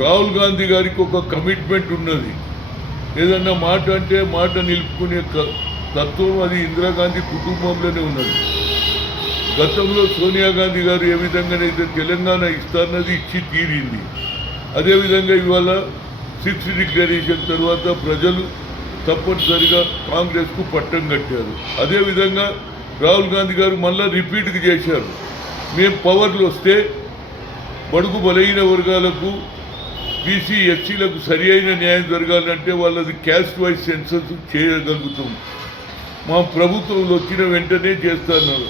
రాహుల్ గాంధీ గారికి ఒక కమిట్మెంట్ ఉన్నది. ఏదన్నా మాట అంటే మాట నిలుపుకునే తత్వం అది ఇందిరాగాంధీ కుటుంబంలోనే ఉన్నది. గతంలో సోనియా గాంధీ గారు ఏ విధంగానైతే తెలంగాణ ఇస్తారన్నది ఇచ్చి తీరింది. అదేవిధంగా ఇవాళ 6th డిక్లరేషన్ తర్వాత ప్రజలు తప్పనిసరిగా కాంగ్రెస్కు పట్టం కట్టారు. అదేవిధంగా రాహుల్ గాంధీ గారు మళ్ళీ రిపీట్కి చేశారు. మేము పవర్లు వస్తే బడుగు బలహీన వర్గాలకు బీసీ ఎస్సీలకు సరి అయిన న్యాయం జరగాలంటే వాళ్ళది క్యాస్ట్ వైజ్ సెన్సస్ చేయగలుగుతాం. మా ప్రభుత్వంలో వచ్చిన వెంటనే చేస్తున్నారు.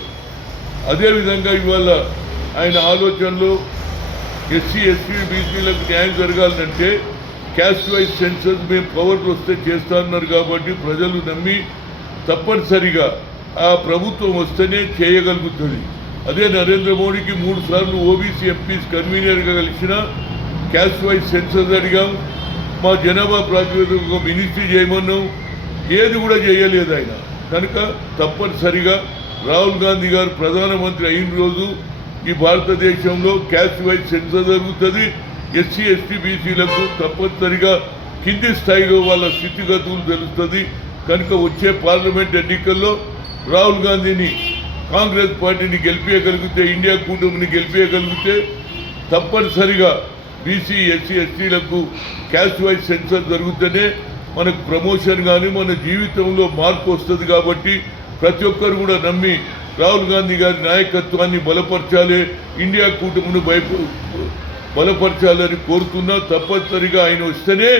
అదేవిధంగా ఇవాళ ఆయన ఆలోచనలో ఎస్సీ ఎస్టీ బీసీలకు న్యాయం జరగాలంటే క్యాస్ట్ వైజ్ సెన్సస్ మేము పవర్లు వస్తే చేస్తున్నారు. కాబట్టి ప్రజలు నమ్మి తప్పనిసరిగా ఆ ప్రభుత్వం వస్తేనే చేయగలుగుతుంది. అదే నరేంద్ర మోడీకి 3 సార్లు ఓబీసీ ఎంపీస్ కన్వీనర్గా కలిసిన క్యాస్ట్ వైజ్ సెన్సస్ అడిగాం. మా జనాభా ప్రాతిపదికగా మినిస్ట్రీ చేయమన్నాం. ఏది కూడా చేయలేదు ఆయన. కనుక తప్పనిసరిగా రాహుల్ గాంధీ గారు ప్రధానమంత్రి అయిన రోజు ఈ భారతదేశంలో క్యాస్ట్ వైజ్ సెన్సస్ జరుగుతుంది. ఎస్సీ ఎస్టీ బీసీలకు తప్పనిసరిగా కింది స్థాయిలో వాళ్ళ స్థితిగతులు తెలుస్తుంది. కనుక వచ్చే పార్లమెంట్ ఎన్నికల్లో రాహుల్ గాంధీని కాంగ్రెస్ పార్టీని గెలిపించగలిగితే, ఇండియా కూటమిని గెలిపించగలిగితే తప్పనిసరిగా బీసీ ఎస్సీ ఎస్టీలకు క్యాస్ట్ వైజ్ సెన్సస్ జరుగుతూనే మనకు ప్రమోషన్ కానీ మన జీవితంలో మార్పు వస్తుంది. కాబట్టి ప్రతి ఒక్కరు కూడా నమ్మి రాహుల్ గాంధీ గారి నాయకత్వాన్ని బలపరచాలి, ఇండియా కూటమిని బలపరచాలని కోరుతున్నా. తప్పనిసరిగా ఆయన వస్తేనే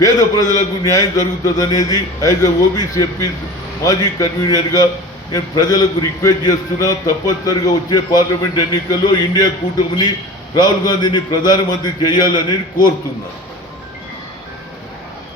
పేద ప్రజలకు న్యాయం జరుగుతుంది అనేది యాజ్ ఎ ఓబీసీ ఎంపీ మాజీ కన్వీనర్గా నేను ప్రజలకు రిక్వెస్ట్ చేస్తున్నా. తప్పనిసరిగా వచ్చే పార్లమెంట్ ఎన్నికల్లో ఇండియా కూటమిని రాహుల్ గాంధీని ప్రధానమంత్రి చేయాలని కోరుతున్నా.